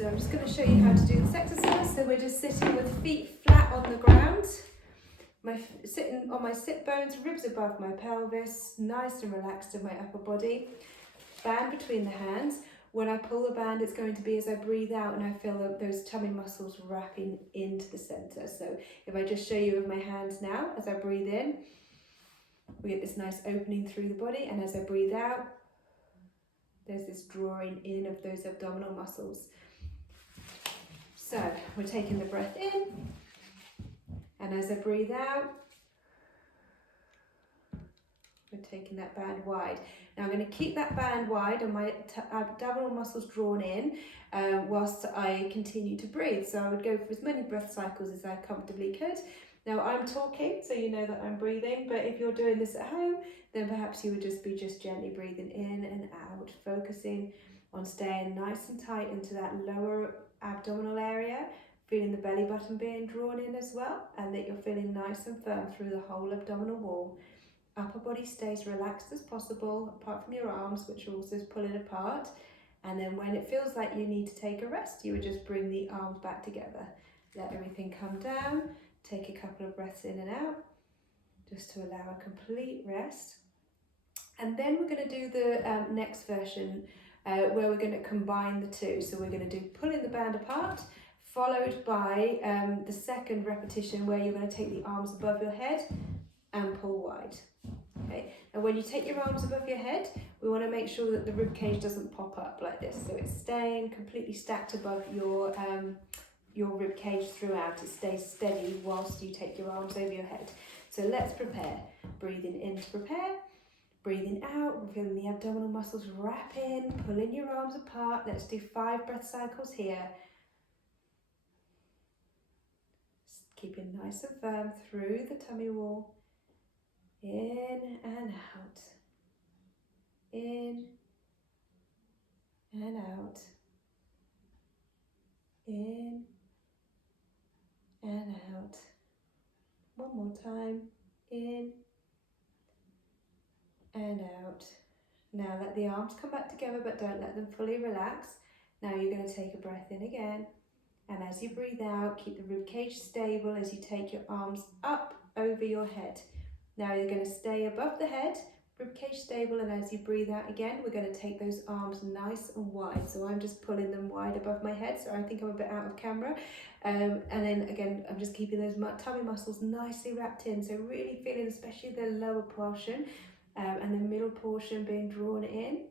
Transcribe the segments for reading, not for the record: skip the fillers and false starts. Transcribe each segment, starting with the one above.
So I'm just going to show you how to do this exercise. So we're just sitting with feet flat on the ground, sitting on my sit bones, ribs above my pelvis, nice and relaxed in my upper body. Band between the hands. When I pull the band, it's going to be as I breathe out and I feel those tummy muscles wrapping into the center. So if I just show you with my hands now, as I breathe in, we get this nice opening through the body, and as I breathe out, there's this drawing in of those abdominal muscles. So we're taking the breath in, and as I breathe out, we're taking that band wide. Now I'm going to keep that band wide and my abdominal muscles drawn in whilst I continue to breathe. So I would go for as many breath cycles as I comfortably could. Now I'm talking, so you know that I'm breathing, but if you're doing this at home, then perhaps you would just be gently breathing in and out, focusing on staying nice and tight into that lower abdominal area, feeling the belly button being drawn in as well, and that you're feeling nice and firm through the whole abdominal wall. Upper body stays relaxed as possible, apart from your arms, which are also pulling apart. And then when it feels like you need to take a rest, you would just bring the arms back together. Let everything come down. Take a couple of breaths in and out, just to allow a complete rest. And then we're going to do the next version, where we're going to combine the two. So we're going to do pulling the band apart, followed by the second repetition where you're going to take the arms above your head and pull wide. Okay, and when you take your arms above your head, we want to make sure that the rib cage doesn't pop up like this. So it's staying completely stacked above your rib cage throughout. It stays steady whilst you take your arms over your head. So let's prepare. Breathing in to prepare. Breathing out, feeling the abdominal muscles wrap in, pulling your arms apart. Let's do 5 breath cycles here. Keeping nice and firm through the tummy wall. In and out. In and out. In and out. One more time. In and out. Now let the arms come back together, but don't let them fully relax. Now you're going to take a breath in again. And as you breathe out, keep the rib cage stable as you take your arms up over your head. Now you're going to stay above the head, rib cage stable, and as you breathe out again, we're going to take those arms nice and wide. So I'm just pulling them wide above my head, so I think I'm a bit out of camera. And then again, I'm just keeping those tummy muscles nicely wrapped in, so really feeling especially the lower portion and the middle portion being drawn in.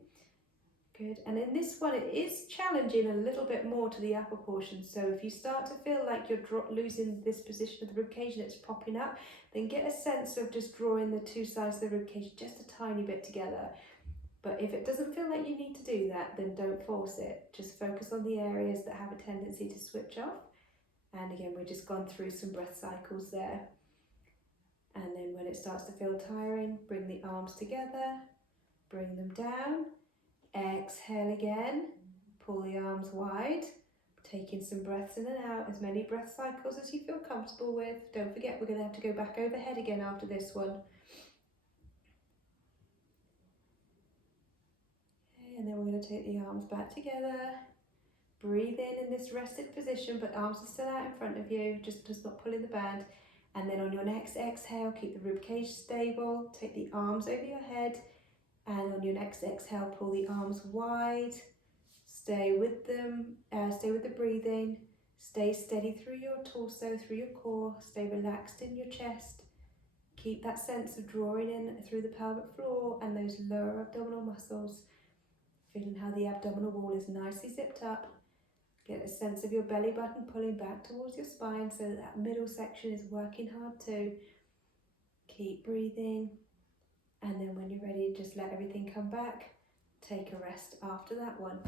Good. And in this one, it is challenging a little bit more to the upper portion. So if you start to feel like you're losing this position of the ribcage and it's popping up, then get a sense of just drawing the two sides of the ribcage just a tiny bit together. But if it doesn't feel like you need to do that, then don't force it. Just focus on the areas that have a tendency to switch off. And again, we've just gone through some breath cycles there. And then when it starts to feel tiring, bring the arms together, bring them down. Exhale again, pull the arms wide, taking some breaths in and out, as many breath cycles as you feel comfortable with. Don't forget, we're going to have to go back overhead again after this one. Okay, and then we're going to take the arms back together. Breathe in this rested position, but arms are still out in front of you, just not pulling the band. And then on your next exhale, keep the rib cage stable, take the arms over your head. And on your next exhale, pull the arms wide, stay with them, stay with the breathing, stay steady through your torso, through your core, stay relaxed in your chest. Keep that sense of drawing in through the pelvic floor and those lower abdominal muscles, feeling how the abdominal wall is nicely zipped up. Get a sense of your belly button pulling back towards your spine so that middle section is working hard too. Keep breathing. And then when you're ready, just let everything come back. Take a rest after that one.